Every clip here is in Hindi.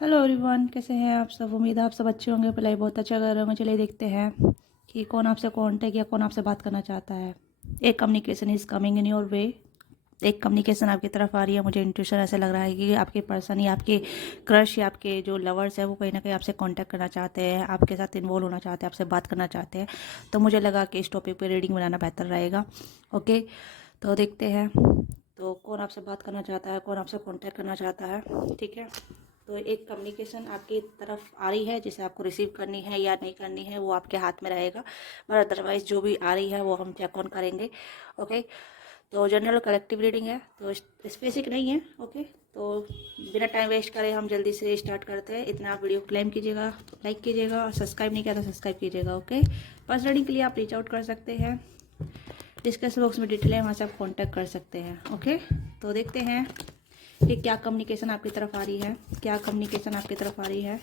हेलो एवरीवन, कैसे हैं आप सब। उम्मीद है आप सब अच्छे होंगे। पहले बहुत अच्छा कर रहे होंगे। चलिए देखते हैं कि कौन आपसे कांटेक्ट या कौन आपसे बात करना चाहता है। एक communication is coming in your way. एक कम्युनिकेशन आपकी तरफ आ रही है। मुझे इंट्यूशन ऐसे लग रहा है कि आपके पर्सन या आपके क्रश या आपके जो लवर्स है वो कहीं ना कहीं आपसे कांटेक्ट करना चाहते हैं, आपके साथ इन्वॉल्व होना चाहते हैं, आपसे बात करना चाहते हैं। तो मुझे लगा कि इस टॉपिक पे रीडिंग बनाना बेहतर रहेगा। ओके, तो देखते हैं तो कौन आपसे बात करना चाहता है, कौन आपसे कांटेक्ट करना चाहता है। ठीक है, तो एक कम्युनिकेशन आपकी तरफ आ रही है जिसे आपको रिसीव करनी है या नहीं करनी है वो आपके हाथ में रहेगा। पर अदरवाइज जो भी आ रही है वो हम चेक ऑन करेंगे। ओके, तो जनरल कलेक्टिव रीडिंग है तो स्पेसिफिक नहीं है। ओके, तो बिना टाइम वेस्ट करे हम जल्दी से स्टार्ट करते हैं। इतना आप वीडियो क्लेम कीजिएगा, लाइक कीजिएगा और सब्सक्राइब नहीं किया तो सब्सक्राइब कीजिएगा। ओके, पर्सनल रीडिंग के लिए आप रीच आउट कर सकते हैं। डिस्क्रिप्शन बॉक्स में डिटेल है, वहाँ से आप कॉन्टैक्ट कर सकते हैं। ओके, तो देखते हैं कि क्या कम्युनिकेशन आपकी तरफ आ रही है, क्या कम्युनिकेशन आपकी तरफ आ रही है।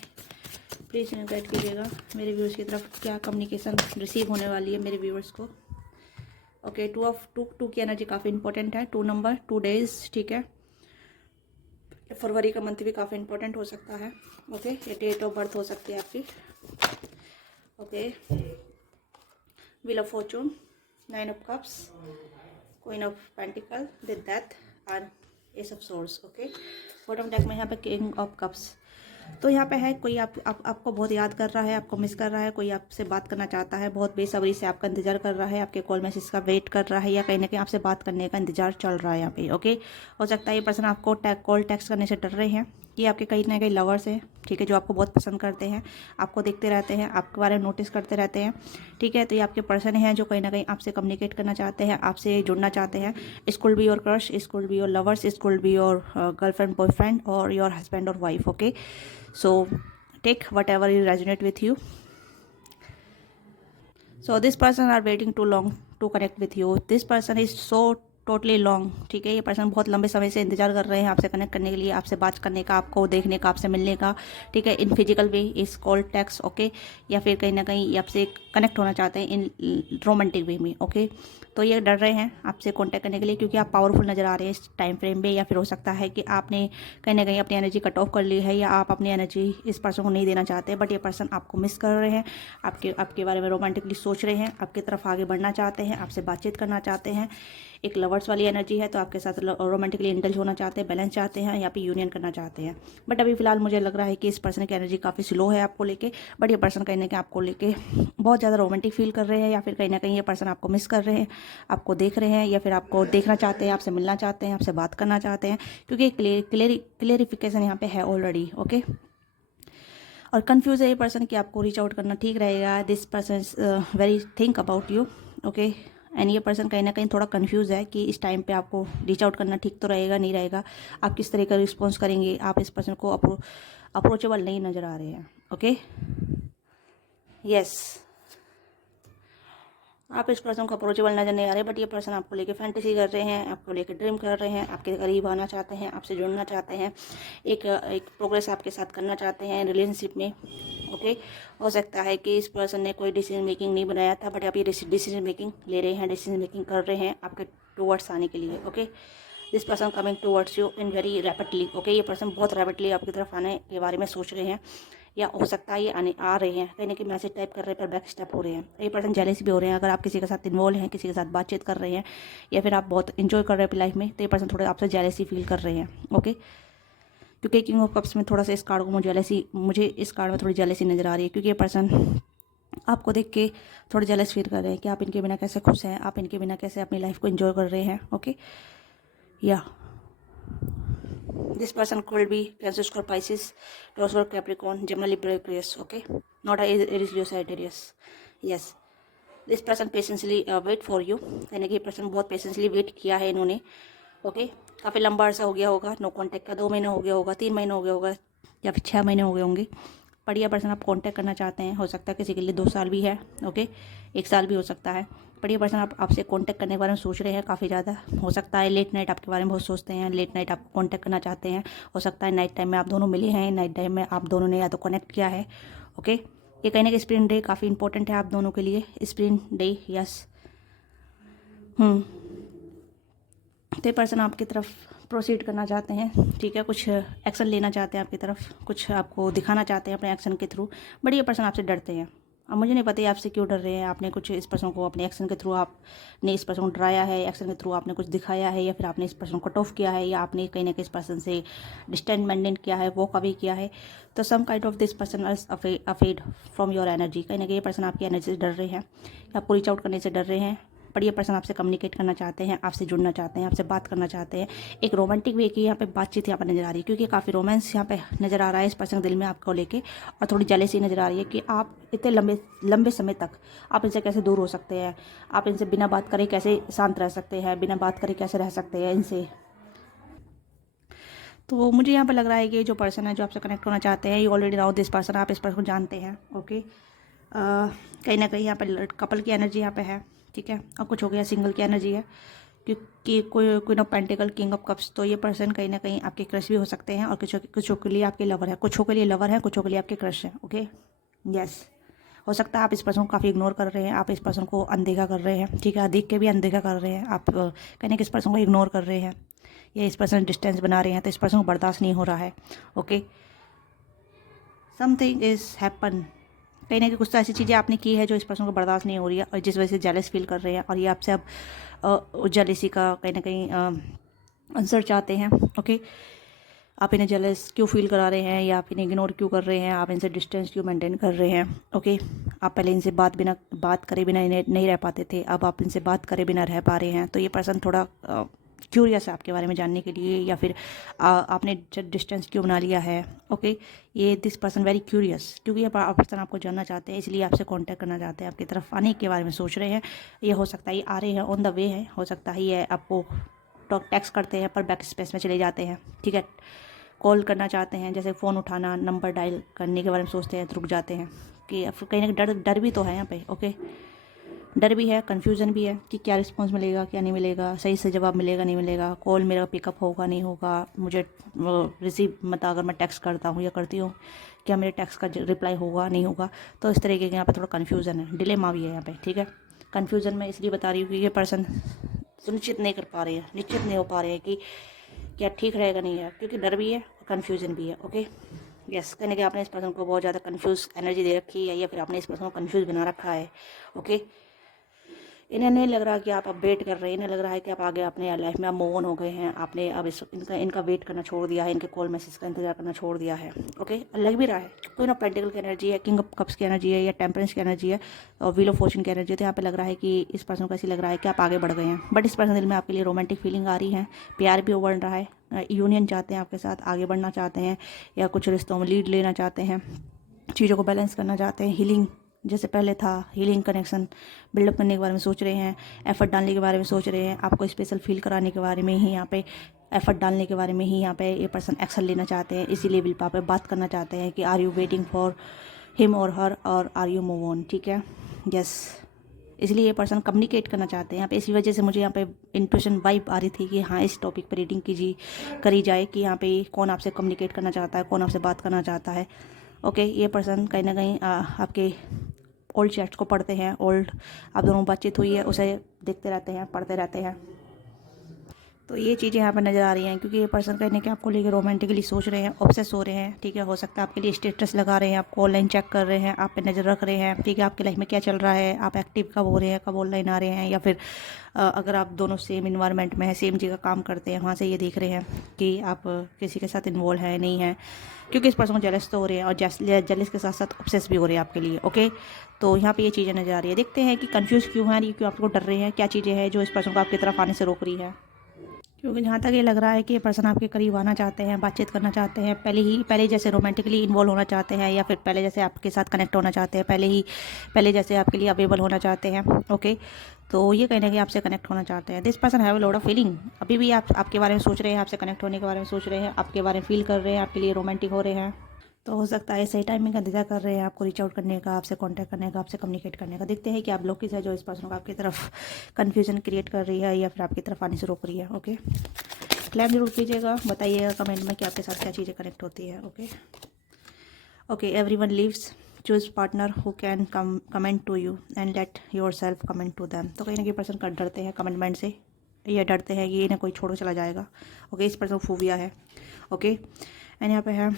प्लीज़ गाइड कीजिएगा मेरे व्यूअर्स की तरफ, क्या कम्युनिकेशन रिसीव होने वाली है मेरे व्यूअर्स को। ओके, टू की एनर्जी काफ़ी इंपॉर्टेंट है। 2 नंबर, 2 डेज। ठीक है, फरवरी का मंथ भी काफ़ी इंपॉर्टेंट हो सकता है। ओके, ये डेट ऑफ बर्थ हो सकती है आपकी। Okay, wheel of Fortune, 9 of cups, queen of pentacle, the death and S of source. Okay, bottom deck में यहाँ पे किंग ऑफ कप्स। तो यहाँ पे है कोई आपको बहुत याद कर रहा है, आपको मिस कर रहा है, कोई आपसे बात करना चाहता है, बहुत बेसब्री से आपका इंतजार कर रहा है, आपके कॉल मैसेज का वेट कर रहा है या कहीं ना कहीं आपसे बात करने का इंतजार चल रहा है यहाँ पे। ओके, हो सकता है ये पर्सन आपको कॉल टेक्स्ट करने से डर रहे हैं। ये आपके कहीं ना कहीं लवर्स हैं। ठीक है, जो आपको बहुत पसंद करते हैं, आपको देखते रहते हैं, आपके बारे में नोटिस करते रहते हैं। ठीक है, तो ये आपके पर्सन हैं जो कहीं ना कहीं आपसे कम्युनिकेट करना चाहते हैं, आपसे जुड़ना चाहते हैं। It could be your crush, it could be your lovers, it could be your girlfriend, boyfriend और योर हस्बैंड और wife. Okay, so take whatever you resonate with you. So this person are waiting too long to connect with you. This person is so totally long. ठीक है, ये पर्सन बहुत लंबे समय से इंतजार कर रहे हैं आपसे कनेक्ट करने के लिए, आपसे बात करने का, आपको देखने का, आपसे मिलने का। ठीक है, in physical way is called text. Okay, या फिर कहीं ना कहीं आपसे कनेक्ट होना चाहते हैं इन रोमांटिक वे में। ओके, तो ये डर रहे हैं आपसे कांटेक्ट करने के लिए क्योंकि आप पावरफुल नज़र आ रहे हैं इस टाइम फ्रेम में। या फिर हो सकता है कि आपने कहीं ना कहीं अपनी एनर्जी कट ऑफ कर ली है या आप अपनी एनर्जी इस पर्सन को नहीं देना चाहते। बट ये पर्सन आपको मिस कर रहे हैं, आपके बारे में रोमांटिकली सोच रहे हैं, आपकी तरफ आगे बढ़ना चाहते हैं, आपसे बातचीत करना चाहते हैं। एक लवर्स वाली एनर्जी है तो आपके साथ रोमांटिकली इंडल्ज होना चाहते हैं, बैलेंस चाहते हैं, यहाँ पे यूनियन करना चाहते हैं। बट अभी फिलहाल मुझे लग रहा है कि इस पर्सन की एनर्जी काफ़ी स्लो है आपको लेके। बट ये पर्सन कहीं ना कहीं आपको लेके बहुत ज़्यादा रोमांटिक फील कर रहे हैं या फिर कहीं ना कहीं ये पर्सन आपको मिस कर रहे हैं, आपको देख रहे हैं या फिर आपको देखना चाहते हैं, आपसे मिलना चाहते हैं, आपसे बात करना चाहते हैं क्योंकि क्लियरिफिकेशन यहाँ पे है ऑलरेडी। ओके, और कंफ्यूज है ये पर्सन कि आपको रीच आउट करना ठीक रहेगा। This person is very think about you. Okay, and ये पर्सन कहीं ना कहीं थोड़ा कंफ्यूज है कि इस टाइम पे आपको रीच आउट करना ठीक तो रहेगा नहीं रहेगा, आप किस तरह का रिस्पॉन्स करेंगे। आप इस पर्सन को अप्रोचेबल नहीं नज़र आ रहे हैं। ओके, यस, आप इस पर्सन को अप्रोचेबल नजर नहीं आ रहे। बट ये पर्सन आपको लेके फैंटेसी कर रहे हैं, आपको लेके ड्रीम कर रहे हैं, आपके करीब आना चाहते हैं, आपसे जुड़ना चाहते हैं, एक प्रोग्रेस आपके साथ करना चाहते हैं रिलेशनशिप में। ओके, हो सकता है कि इस पर्सन ने कोई डिसीजन मेकिंग नहीं बनाया था बट आप ये डिसीजन मेकिंग ले रहे हैं, डिसीजन मेकिंग कर रहे हैं आपके टूवर्ड्स आने के लिए। Okay, this person coming towards you in very rapidly. Okay, ये पर्सन बहुत रैपिडली आपकी तरफ आने के बारे में सोच रहे हैं या हो सकता है ये आने आ रहे हैं, कहीं ना कहीं मैसेज टाइप कर रहे हैं पर बैक स्टेप हो रहे हैं। ये पर्सन जेलस भी हो रहे हैं अगर आप किसी के साथ इन्वॉल्व हैं, किसी के साथ बातचीत कर रहे हैं या फिर आप बहुत इंजॉय कर रहे हैं अपनी लाइफ में, तो ये पर्सन थोड़ा आपसे जेलसी फील कर रहे हैं। ओके, क्योंकि किंग ऑफ कप्स में थोड़ा सा इस कार्ड को मुझे इस कार्ड में थोड़ी जेलसी नज़र आ रही है क्योंकि ये पर्सन आपको देख के थोड़ा जेलस फील कर रहे हैं कि आप इनके बिना कैसे खुश हैं, आप इनके बिना कैसे अपनी लाइफ को एंजॉय कर रहे हैं। ओके, या this person could be Cancer, Scorpio, Pisces, Taurus, or Capricorn, Gemini, Libra, Aquarius. Okay, not a Aries, Leo, Sagittarius. Yes, this person patiently wait for you. यानी कि पर्सन बहुत पेशेंसली वेट किया है इन्होंने। ओके, काफ़ी लंबा अर्सा हो गया होगा नो कांटेक्ट का, 2 महीना हो गया होगा, 3 महीने हो गया होगा या फिर 6 महीने हो गए होंगे। पर यह पर्सन आप कांटेक्ट करना चाहते हैं, हो सकता है किसी के लिए 2 साल भी है। ओके, 1 साल भी हो सकता है। पर ये पर्सन आपसे कांटेक्ट करने के बारे में सोच रहे हैं काफ़ी ज़्यादा। हो सकता है लेट नाइट आपके बारे में बहुत सोचते हैं, लेट नाइट आपको कांटेक्ट करना चाहते हैं। हो सकता है नाइट टाइम में आप दोनों मिले हैं, नाइट टाइम में आप दोनों ने या तो कनेक्ट किया है। ओके, ये कहने का स्प्रिंग डे काफ़ी इंपॉर्टेंट है आप दोनों के लिए। Spring day, yes. तो ये पर्सन आपकी तरफ प्रोसीड करना चाहते हैं, ठीक है, कुछ एक्शन लेना चाहते हैं आपकी तरफ, कुछ आपको दिखाना चाहते हैं अपने एक्शन के थ्रू, बट ये पर्सन आपसे डरते हैं। अब मुझे नहीं पता ये आपसे क्यों डर रहे हैं। आपने कुछ इस पर्सन को अपने एक्शन के थ्रू आपने इस पर्सन को डराया है, एक्शन के थ्रू आपने कुछ दिखाया है, या फिर आपने इस पर्सन को कट ऑफ किया है, या आपने कहीं ना कहीं इस पर्सन से डिस्टेंस मेंटेन किया है, वॉक अवे किया है। तो some kind of this person is afraid from your energy. कहीं ना कहीं ये पर्सन आपकी एनर्जी से डर रहे हैं, आपको रीच आउट करने से डर रहे हैं, पर ये पर्सन आपसे कम्युनिकेट करना चाहते हैं, आपसे जुड़ना चाहते हैं, आपसे बात करना चाहते हैं। एक रोमांटिक वे की यहाँ पे बातचीत यहाँ पर नजर आ रही है, क्योंकि काफ़ी रोमांस यहाँ पे नजर आ रहा है इस पर्सन के दिल में आपको लेके, और थोड़ी जेलसी नजर आ रही है कि आप इतने लंबे समय तक आप इनसे कैसे दूर हो सकते हैं, आप इनसे बिना बात करे कैसे शांत रह सकते हैं, बिना बात करे कैसे रह सकते हैं इनसे। तो मुझे यहाँ पर लग रहा है कि जो पर्सन है जो आपसे कनेक्ट होना चाहते हैं, ये ऑलरेडी नाउ दिस पर्सन, आप इस पर्सन को जानते हैं। ओके, कहीं ना कहीं यहाँ पर कपल की एनर्जी यहाँ पे है, ठीक है, और कुछ हो गया सिंगल की एनर्जी है, क्योंकि कोई queen of pentacle, king of cups. तो ये पर्सन कहीं ना कहीं आपके क्रश भी हो सकते हैं, और कुछों के लिए आपके लवर है, कुछों के लिए लवर है, कुछों के लिए आपके क्रश है। ओके, यस, हो सकता है आप इस पर्सन को काफ़ी इग्नोर कर रहे हैं, आप इस पर्सन को अनदेखा कर रहे हैं, ठीक है, देख के भी अनदेखा कर रहे हैं, आप कहीं ना किस पर्सन को इग्नोर कर रहे हैं, या इस पर्सन डिस्टेंस बना रहे हैं, तो इस पर्सन को बर्दाश्त नहीं हो रहा है। ओके, समथिंग इज हैपन, कहीं ना कहीं कुछ तो ऐसी चीज़ें आपने की है जो इस पर्सन को बर्दाश्त नहीं हो रही है, और जिस वजह से जेलस फील कर रहे हैं, और ये आपसे अब जेलसी का कहीं ना कहीं आंसर चाहते हैं। ओके, आप इन्हें जेलस क्यों फील करा रहे हैं, या आप इन्हें इग्नोर क्यों कर रहे हैं, आप इनसे डिस्टेंस क्यों मेंटेन कर रहे हैं। ओके, आप पहले इनसे बात करे बिना इन्हें नहीं रह पाते थे, अब आप इनसे बात करे बिना रह पा रहे हैं। तो ये पर्सन थोड़ा क्यूरियस है आपके बारे में जानने के लिए, या फिर आपने डिस्टेंस क्यों बना लिया है। ओके, ये दिस पर्सन वेरी क्यूरियस, क्योंकि ये पर्सन आपको जानना चाहते हैं, इसलिए आपसे कांटेक्ट करना चाहते हैं, आपकी तरफ आने के बारे में सोच रहे हैं। ये हो सकता है ये आ रहे हैं, ऑन द वे है, हो सकता है ये आपको टेक्स्ट करते हैं पर बैक स्पेस में चले जाते हैं, ठीक है, कॉल करना चाहते हैं, जैसे फ़ोन उठाना, नंबर डायल करने के बारे में सोचते हैं तो रुक जाते हैं, कि कहीं ना कहीं डर भी तो है यहाँ पे। ओके, डर भी है, कन्फ्यूज़न भी है कि क्या रिस्पॉन्स मिलेगा, क्या नहीं मिलेगा, सही से जवाब मिलेगा, नहीं मिलेगा, कॉल मेरा पिकअप होगा, नहीं होगा, मुझे रिसीव मत अगर मैं टेक्स्ट करता हूँ या करती हूँ, क्या मेरे टेक्स्ट का रिप्लाई होगा, नहीं होगा। तो इस तरीके के यहाँ पे थोड़ा कन्फ्यूज़न है, डिलेमा भी है यहाँ पे, ठीक है। कन्फ्यूज़न में इसलिए बता रही हूँ कि ये पर्सन सुनिश्चित नहीं कर पा रहे हैं, निश्चित नहीं हो पा रहे हैं कि क्या ठीक रहेगा, नहीं है, क्योंकि डर भी है और कन्फ्यूज़न भी है। ओके, यस, कहने के आपने इस पर्सन को बहुत ज़्यादा कन्फ्यूज़ एनर्जी दे रखी है, या फिर आपने इस पर्सन को कन्फ्यूज़ बना रखा है। ओके, इन्हें नहीं लग रहा कि आप अपडेट कर रहे हैं, इन्हें लग रहा है कि आप आगे अपने लाइफ में आप मूव ऑन हो गए हैं, आपने अब इनका वेट करना छोड़ दिया है, इनके कॉल मैसेज का इंतजार करना छोड़ दिया है। ओके, लग भी रहा है कोई ना पेंटिकल की एनर्जी है, किंग ऑफ कप्स की एनर्जी है, या टेम्परेंस की एनर्जी है, और व्हील ऑफ फॉर्चून की एनर्जी है। तो यहाँ पे लग रहा है कि इस पर्सन को ऐसी लग रहा है कि आप आगे बढ़ गए हैं, बट इस पर्सन दिल में आपके लिए रोमांटिक फीलिंग आ रही है, प्यार भी उबल रहा है, यूनियन चाहते हैं आपके साथ, आगे बढ़ना चाहते हैं, या कुछ रिश्तों में लीड लेना चाहते हैं, चीज़ों को बैलेंस करना चाहते हैं, हीलिंग जैसे पहले था, हीलिंग कनेक्शन बिल्डअप करने के बारे में सोच रहे हैं, एफर्ट डालने के बारे में सोच रहे हैं, आपको स्पेशल फील कराने के बारे में ही यहाँ पे, एफर्ट डालने के बारे में ही यहाँ पे ये पर्सन एक्शन लेना चाहते हैं, इसी लेवल पे बात करना चाहते हैं कि are you waiting for him और हर, और आर यू मूव ऑन, ठीक है, यस। इसलिए ये पर्सन कम्युनिकेट करना चाहते हैं यहाँ पे, इसी वजह से मुझे यहाँ पे इंट्यूशन वाइब आ रही थी कि हाँ इस टॉपिक पर रीडिंग करी जाए कि यहाँ पे कौन आपसे कम्युनिकेट करना चाहता है, कौन आपसे बात करना चाहता है। ओके, ये पर्सन कहीं ना कहीं आपके ओल्ड चैट्स को पढ़ते हैं, ओल्ड आप दोनों बातचीत हुई है उसे देखते रहते हैं, पढ़ते रहते हैं। तो ये चीज़ें यहाँ पर नज़र आ रही हैं, क्योंकि ये पर्सन कहीं ना कहीं आपको लेकर रोमांटिकली सोच रहे हैं, ऑब्सेस हो रहे हैं, ठीक है, हो सकता है आपके लिए स्टेटस लगा रहे हैं, आपको ऑनलाइन चेक कर रहे हैं, आप पे नज़र रख रहे हैं, ठीक है, आपकी लाइफ में क्या चल रहा है, आप एक्टिव कब हो रहे हैं, कब ऑनलाइन आ रहे हैं, या फिर अगर आप दोनों सेम इन्वायरमेंट में है, सेम जगह काम करते हैं, वहाँ से ये देख रहे हैं कि आप किसी के साथ इन्वॉल्व है नहीं है, क्योंकि इस पर्सन को जेलस तो हो रहे हैं, और जेलस के साथ साथ ऑब्सेस भी हो रहे हैं आपके लिए। ओके, तो यहाँ पे ये चीज़ें नज़र आ रही है, देखते हैं कि कंफ्यूज क्यों है, ये क्यों आपको डर रहे हैं, क्या चीज़ें हैं जो इस पर्सन को आपकी तरफ आने से रोक रही है। क्योंकि जहाँ तक ये लग रहा है कि ये पर्सन आपके करीब आना चाहते हैं, बातचीत करना चाहते हैं, पहले जैसे रोमांटिकली इन्वॉल्व होना चाहते हैं, या फिर पहले जैसे आपके साथ कनेक्ट होना चाहते हैं, पहले जैसे आपके लिए अवेलेबल होना चाहते हैं। ओके, तो ये कहीं ना कहीं आपसे कनेक्ट होना चाहते हैं। This person have a lot of feeling, अभी भी आपके बारे में सोच रहे हैं, आपसे कनेक्ट होने के बारे में सोच रहे हैं, आपके बारे में फील कर रहे हैं, आपके लिए रोमांटिक हो रहे हैं। तो हो सकता है सही टाइमिंग का इंतजार कर रहे हैं आपको रीच आउट करने का, आपसे कांटेक्ट करने का, आपसे कम्युनिकेट करने का। देखते हैं कि आप लोग किस है जो इस पर्सन को आपकी तरफ कन्फ्यूजन क्रिएट कर रही है, या फिर आपकी तरफ आने से रोक रही है। ओके, क्लेम जरूर कीजिएगा, बताइएगा कमेंट में कि आपके साथ क्या चीज़ें कनेक्ट होती है। Okay okay, everyone leaves, choose partner who can commit to you and let yourself commit to them. तो कहीं ना कहीं पर्सन कर डरते हैं कमेंटमेंट से, ये डरते हैं कि इन्हें कोई छोड़ चला जाएगा। ओके, इस पर्सन फोबिया है। ओके, एंड यहाँ पे है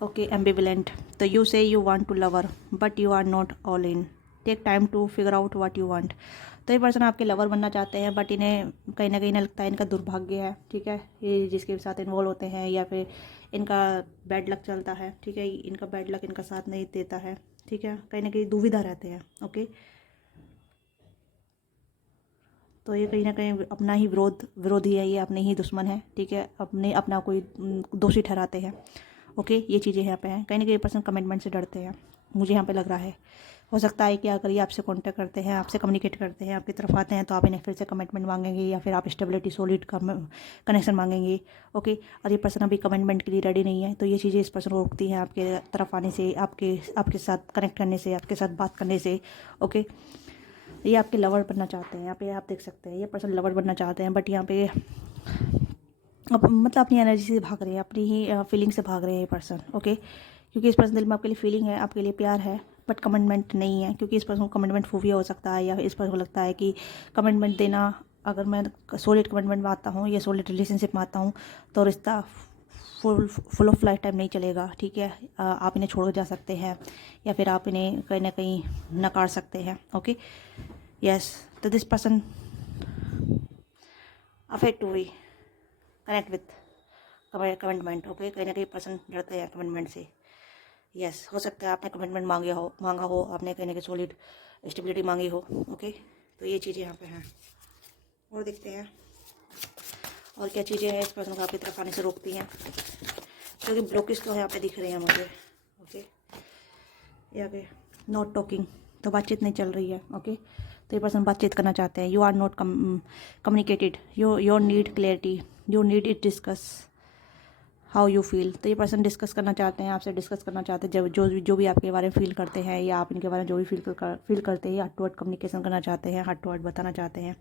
ओके एम्बिवेलेंट। तो you say you want to lover but you are not all in, take time to figure out what you want. तो ये पर्सन आपके लवर बनना चाहते हैं, बट इन्हें कहीं ना कहीं इन्हें लगता है इनका दुर्भाग्य है, ठीक है, ये जिसके साथ इन्वॉल्व होते हैं, या फिर इनका बैड लक चलता है, ठीक है, इनका बैड लक इनका साथ नहीं देता है, ठीक है, कहीं ना कहीं दुविधा रहते हैं। ओके, तो ये कहीं ना कहीं अपना ही विरोधी है, ये अपने ही दुश्मन है, ठीक है, अपना कोई दोषी ठहराते हैं। ओके, ये चीज़ें यहाँ पे हैं। कहीं ना कहीं पर्सन कमिटमेंट से डरते हैं, मुझे यहाँ पे लग रहा है। हो सकता है कि अगर ये आपसे कांटेक्ट करते हैं, आपसे कम्युनिकेट करते हैं, आपकी तरफ आते हैं, तो आप इन्हें फिर से कमिटमेंट मांगेंगे, या फिर आप स्टेबिलिटी सॉलिड कनेक्शन मांगेंगे। ओके, और ये पर्सन अभी कमिटमेंट के लिए रेडी नहीं है, तो ये चीज़ें इस पर्सन को रोकती हैं आपके तरफ आने से, आपके साथ कनेक्ट करने से, आपके साथ बात करने से। ओके, ये आपके लवर बनना चाहते हैं, यहाँ पे आप देख सकते हैं ये पर्सन लवर बनना चाहते हैं, बट यहाँ पे मतलब अपनी एनर्जी से भाग रहे हैं, अपनी ही फीलिंग से भाग रहे हैं ये पर्सन। ओके, क्योंकि इस पर्सन दिल में आपके लिए फीलिंग है, आपके लिए प्यार है, बट कमिटमेंट नहीं है, क्योंकि इस पर्सन को कमिटमेंट फोबिया हो सकता है, या इस पर्सन को लगता है कि कमिटमेंट देना, अगर मैं सॉलिड कमिटमेंट में आता हूँ या सॉलिड रिलेशनशिप में आता हूँ, तो रिश्ता फुल ऑफ लाइफ टाइम नहीं चलेगा, ठीक है, आप इन्हें छोड़ जा सकते हैं, या फिर आप इन्हें कहीं ना कहीं नकार सकते हैं। ओके, यस, तो this person affect to be connect with commitment. Okay, कहीं ना कहीं पर्सन डरते हैं कमिटमेंट से। यस, हो सकता है आपने कमिटमेंट मांगा हो, आपने कहीं ना कहीं सॉलिड स्टेबिलिटी मांगी हो। ओके, तो ये चीज़ें यहाँ पे हैं। और देखते हैं और क्या चीज़ें हैं इस पर्सन को आपकी तरफ आने से रोकती हैं, क्योंकि ब्लॉकेज तो यहाँ पे दिख रहे हैं मुझे। ओके, यहाँ पे नॉट टॉकिंग, तो बातचीत नहीं चल रही है। ओके, तो ये पर्सन बातचीत करना चाहते हैं। You are not communicated, your need clarity, you need it discuss how you feel. तो ये पर्सन डिस्कस करना चाहते हैं, आपसे डिस्कस करना चाहते हैं, जब जो भी आपके बारे में फील करते हैं, या आप इनके बारे में जो भी फील करते हैं, हार्ट टू हार्ट कम्युनिकेशन करना चाहते हैं, हार्ट टू हार्ट बताना चाहते हैं।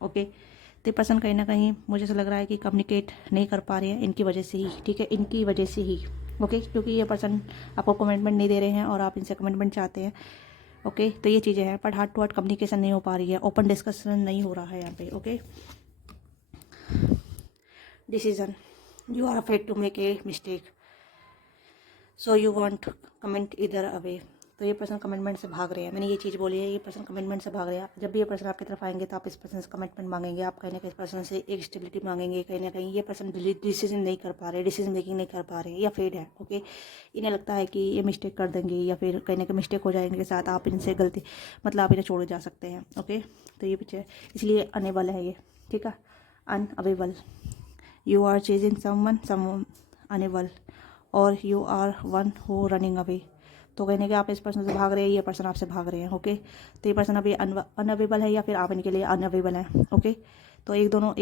ओके, तो ये पर्सन कहीं ना कहीं मुझे ऐसा लग रहा है कि कम्युनिकेट नहीं कर पा रहे हैं इनकी वजह से ही, ठीक है, इनकी वजह से ही। ओके, क्योंकि ये पर्सन आपको कमिटमेंट नहीं दे रहे हैं और आप इनसे कमिटमेंट चाहते हैं। ओके, तो ये चीज़ें हैं, but heart to heart communication नहीं हो पा रही है, ओपन डिस्कशन नहीं हो रहा है यहाँ पे। Okay, decision, you are afraid to make a mistake so you won't comment either away। तो ये पर्सन कमिटमेंट से भाग रहे हैं, मैंने ये चीज़ बोली है, ये पर्सन कमिटमेंट से भाग रहे हैं। जब भी ये पर्सन आपकी तरफ आएंगे, तो आप इस पर्सन से कमिटमेंट मांगेंगे, आप कहीं ना कहीं इस पर्सन से एक स्टेबिलिटी मांगेंगे। कहीं ना कहीं ये पर्सन डिसीजन नहीं कर पा रहे, डिसीजन मेकिंग नहीं कर पा रहे, या फेड है। ओके, इन्हें लगता है कि ये मिस्टेक कर देंगे, या फिर कहीं ना कहीं मिस्टेक हो जाएंगे के साथ, आप इनसे गलती मतलब आप इन्हें छोड़ जा सकते हैं। ओके, तो ये पीछे इसलिए अनेबल है ये, ठीक है, अनअवेबल। You are chasing someone unable, और you are one who running away। तो कहने के आप इस पर्सन से भाग रहे हैं, ये पर्सन आपसे भाग रहे हैं। ओके, तो ये पर्सन अभी अनअवेबल है, या फिर आप इनके लिए अनअवेबल हैं। ओके, तो एक दोनों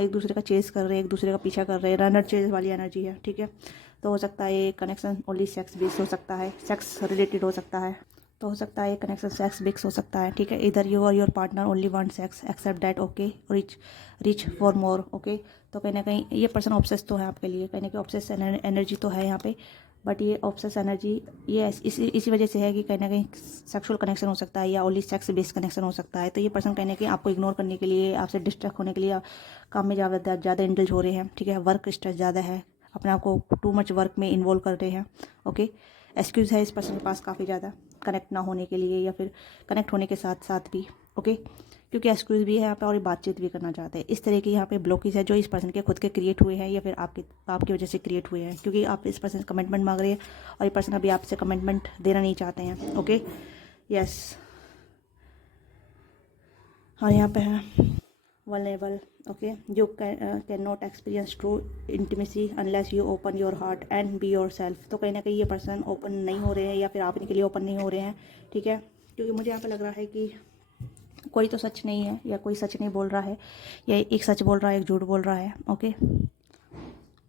एक दूसरे का चेस कर रहे हैं, एक दूसरे का पीछा कर रहे हैं, रनर चेस वाली एनर्जी है, ठीक है। तो हो सकता है ये कनेक्शन ओनली सेक्स बेस्ड हो सकता है, सेक्स रिलेटेड हो सकता है, तो हो सकता है कनेक्शन सेक्स बिक्स हो सकता है, ठीक है। इधर यू और your partner only want sex except that. Okay, reach for more. Okay, तो कहीं ना कहीं ये पर्सन ऑब्सेस तो है आपके लिए, कहीं ना कहीं ऑब्सेस एनर्जी तो है यहाँ पे, बट ये ऑब्सेस एनर्जी ये इसी वजह से है कि कहीं ना कहीं सेक्सुअल कनेक्शन हो सकता है, या ओनली सेक्स बेस्ड कनेक्शन हो सकता है। तो ये पर्सन कहीं ना कहीं आपको इग्नोर करने के लिए, आपसे डिस्ट्रैक्ट होने के लिए काम में ज़्यादा इंडल्ज हो रहे हैं, ठीक है, वर्क स्ट्रेस ज़्यादा है, अपने आप को टू मच वर्क में इन्वॉल्व कर रहे हैं। ओके, एक्सक्यूज़ है इस पर्सन के पास काफ़ी ज़्यादा कनेक्ट ना होने के लिए, या फिर कनेक्ट होने के साथ साथ भी। ओके, क्योंकि एक्सक्यूज़ भी है यहाँ पे, और ये बातचीत भी करना चाहते हैं। इस तरह के यहाँ पे ब्लॉकेज है जो इस पर्सन के खुद के क्रिएट हुए हैं, या फिर आपकी वजह से क्रिएट हुए हैं, क्योंकि आप इस पर्सन से कमिटमेंट मांग रहे हैं, और ये पर्सन अभी आपसे कमिटमेंट देना नहीं चाहते हैं। ओके, यस, और यहाँ पे है vulnerable। Okay, you cannot experience true intimacy unless you open your heart and be yourself। तो कहीं ना कहीं ये पर्सन ओपन नहीं हो रहे हैं, या फिर आप इनके लिए ओपन नहीं हो रहे हैं, ठीक है, क्योंकि मुझे यहाँ पे लग रहा है कि कोई तो सच नहीं है, या कोई सच नहीं बोल रहा है, या एक सच बोल रहा है, एक झूठ बोल रहा है। ओके,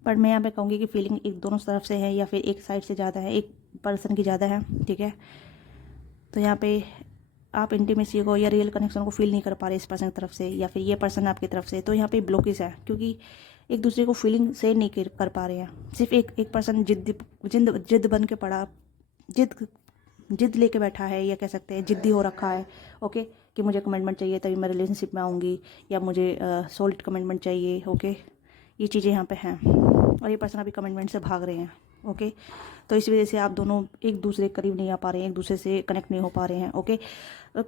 पर मैं यहाँ पे कहूँगी कि फीलिंग एक दोनों तरफ से है, या फिर एक साइड से ज़्यादा है, एक पर्सन की ज़्यादा है, ठीक है। तो यहाँ पे आप इंटीमेसी को या रियल कनेक्शन को फील नहीं कर पा रहे इस पर्सन की तरफ से, या फिर ये पर्सन आपकी तरफ से। तो यहाँ पे ब्लॉकेज है, क्योंकि एक दूसरे को फीलिंग शेयर नहीं कर पा रहे हैं। सिर्फ एक पर्सन जिद बन के पड़ा, जिद लेके बैठा है, या कह सकते हैं जिद्दी हो रखा है। ओके, कि मुझे कमिटमेंट चाहिए तभी मैं रिलेशनशिप में आऊँगी, या मुझे सॉलिड कमिटमेंट चाहिए। ओके, ये चीज़ें यहाँ पे हैं और ये पर्सन अभी कमिटमेंट से भाग रहे हैं। ओके, तो इस वजह से आप दोनों एक दूसरे के करीब नहीं आ पा रहे हैं, एक दूसरे से कनेक्ट नहीं हो पा रहे हैं। ओके,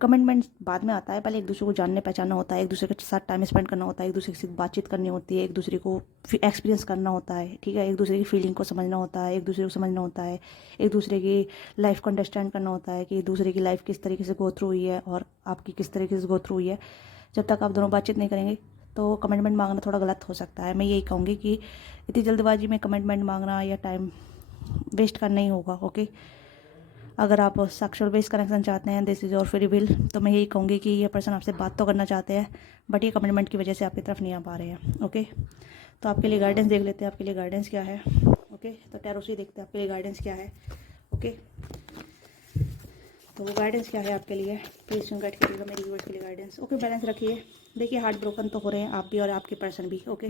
कमिटमेंट बाद में आता है, पहले एक दूसरे को जानने पहचानना होता है, एक दूसरे के साथ टाइम स्पेंड करना होता है, एक दूसरे के साथ बातचीत करनी होती है, एक दूसरे को एक्सपीरियंस करना होता है। ठीक है, एक दूसरे की फीलिंग को समझना होता है, एक दूसरे को समझना होता है, एक दूसरे की लाइफ को अंडरस्टैंड करना होता है कि दूसरे की लाइफ किस तरीके से गो थ्रू हुई है और आपकी किस तरीके से गो थ्रू हुई है। जब तक आप दोनों बातचीत नहीं करेंगे तो कमिटमेंट मांगना थोड़ा गलत हो सकता है। मैं यही कहूँगी कि इतनी जल्दबाजी में कमिटमेंट मांगना या टाइम वेस्ट करना ही होगा। ओके, अगर आप सेक्सुअल बेस्ड कनेक्शन चाहते हैं, this is your free will, तो मैं यही कहूँगी कि ये पर्सन आपसे बात तो करना चाहते हैं बट ये कमिटमेंट की वजह से आपकी तरफ नहीं आ पा रहे हैं। ओके, तो आपके लिए गाइडेंस देख लेते हैं, आपके लिए गाइडेंस क्या है। ओके, तो टैरो से देखते हैं आपके लिए गाइडेंस क्या है। ओके, तो वो गाइडेंस क्या है आपके लिए, प्लीज़ गाइड करिएगा मेरी व्यूअर्स के लिए गाइडेंस। ओके, बैलेंस रखिए। देखिए, हार्ट ब्रोकन तो हो रहे हैं आप भी और आपके पर्सन भी। ओके,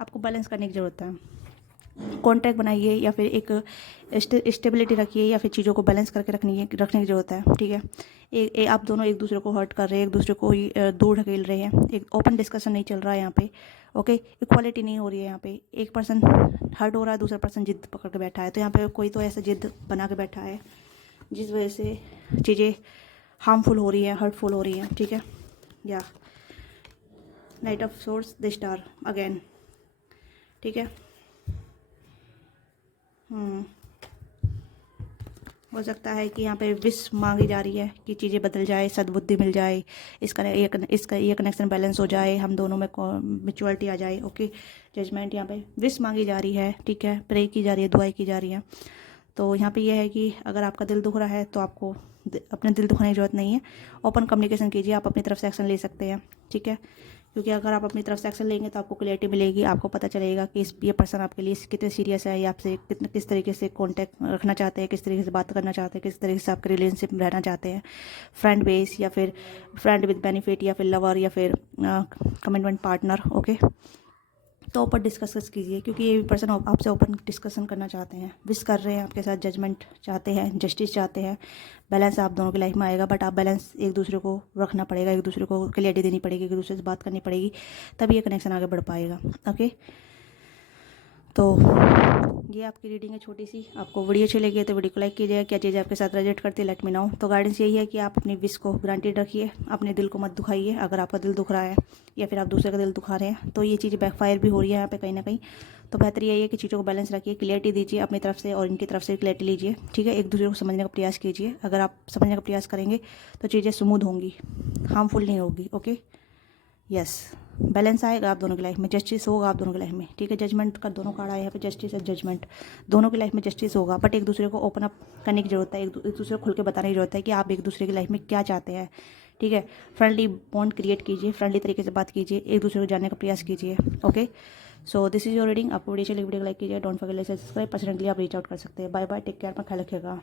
आपको बैलेंस करने की ज़रूरत है। कॉन्टैक्ट बनाइए या फिर एक स्टेबिलिटी रखिए या फिर चीज़ों को बैलेंस करके रखने की ज़रूरत है। ठीक है, आप दोनों एक दूसरे को हर्ट कर रहे हैं, एक दूसरे को ही दूर ढकेल रहे हैं, एक ओपन डिस्कशन नहीं चल रहा है यहाँ पे। ओके, इक्वालिटी नहीं हो रही है यहाँ पे, एक पर्सन हर्ट हो रहा है, दूसरा पर्सन जिद पकड़ के बैठा है। तो यहाँ पे कोई तो ऐसा जिद बना के बैठा है जिस वजह से चीज़ें हार्मफुल हो रही हैं, हर्टफुल हो रही हैं। ठीक है, या night of source, the star again. ठीक है, हो सकता है कि यहाँ पे विश मांगी जा रही है कि चीज़ें बदल जाए, सद्बुद्धि मिल जाए, इसका ये कनेक्शन बैलेंस हो जाए, हम दोनों में मैच्योरिटी आ जाए। ओके, जजमेंट यहाँ पे विश मांगी जा रही है। ठीक है, प्रे की जा रही है, दुआएं की जा रही हैं। तो यहाँ पे ये है कि अगर आपका दिल दुख रहा है तो आपको अपने दिल दुखाने की ज़रूरत नहीं है, ओपन कम्युनिकेशन कीजिए, आप अपनी तरफ से एक्शन ले सकते हैं। ठीक है, क्योंकि अगर आप अपनी तरफ से एक्शन लेंगे तो आपको क्लियरिटी मिलेगी, आपको पता चलेगा कि ये पर्सन आपके लिए कितने सीरियस है, या आपसे किस तरीके से कांटेक्ट रखना चाहते हैं, किस तरीके से बात करना चाहते हैं, किस तरीके से आपके रिलेशनशिप में रहना चाहते हैं, फ्रेंड बेस या फिर फ्रेंड विद बेनिफिट या फिर लवर या फिर कमिटमेंट पार्टनर। ओके, तो ओपन डिस्कस कीजिए, क्योंकि ये पर्सन आपसे ओपन डिस्कशन करना चाहते हैं, विश कर रहे हैं आपके साथ, जजमेंट चाहते हैं, जस्टिस चाहते हैं, बैलेंस आप दोनों की लाइफ में आएगा। बट आप बैलेंस एक दूसरे को रखना पड़ेगा, एक दूसरे को क्लियरिटी देनी पड़ेगी, एक दूसरे से बात करनी पड़ेगी, तभी ये कनेक्शन आगे बढ़ पाएगा। ओके, तो ये आपकी रीडिंग है छोटी सी। आपको वीडियो अच्छी लगी है तो वीडियो को लाइक कीजिएगा। क्या चीज़ आपके साथ रिलेट करती है, लेट मी नो। तो गाइडेंस यही है कि आप अपनी विश को ग्रांटेड रखिए, अपने दिल को मत दुखाइए। अगर आपका दिल दुख रहा है या फिर आप दूसरे का दिल दुखा रहे हैं तो ये चीज़ बैकफायर भी हो रही है यहाँ पे कहीं ना कहीं। तो बेहतर यही है कि चीज़ों को बैलेंस रखिए, क्लियरिटी दीजिए अपनी तरफ से और इनकी तरफ से क्लियरिटी लीजिए। ठीक है, एक दूसरे को समझने का प्रयास कीजिए। अगर आप समझने का प्रयास करेंगे तो चीज़ें स्मूथ होंगी, हार्मफुल नहीं होगी। ओके, यस, बैलेंस आएगा आप दोनों की लाइफ में, जस्टिस होगा आप दोनों की लाइफ में। ठीक है, जजमेंट का दोनों कार्ड आया है यहाँ पे, जस्टिस है, जजमेंट, दोनों की लाइफ में जस्टिस होगा। बट एक दूसरे को ओपन अप करने की ज़रूरत है, एक दूसरे को खुल के बताने की ज़रूरत है कि आप एक दूसरे की लाइफ में क्या चाहते हैं। ठीक है, फ्रेंडली बॉन्ड क्रिएट कीजिए, फ्रेंडली तरीके से बात कीजिए, एक दूसरे को जानने का प्रयास कीजिए। Okay, so this is your reading. आपको वीडियो चलिए, वीडियो को लाइक कीजिए, don't forget like subscribe, personally आप रीच आउट कर सकते हैं। बाय बाय, टेक केयर, अपना ख्याल रखिएगा।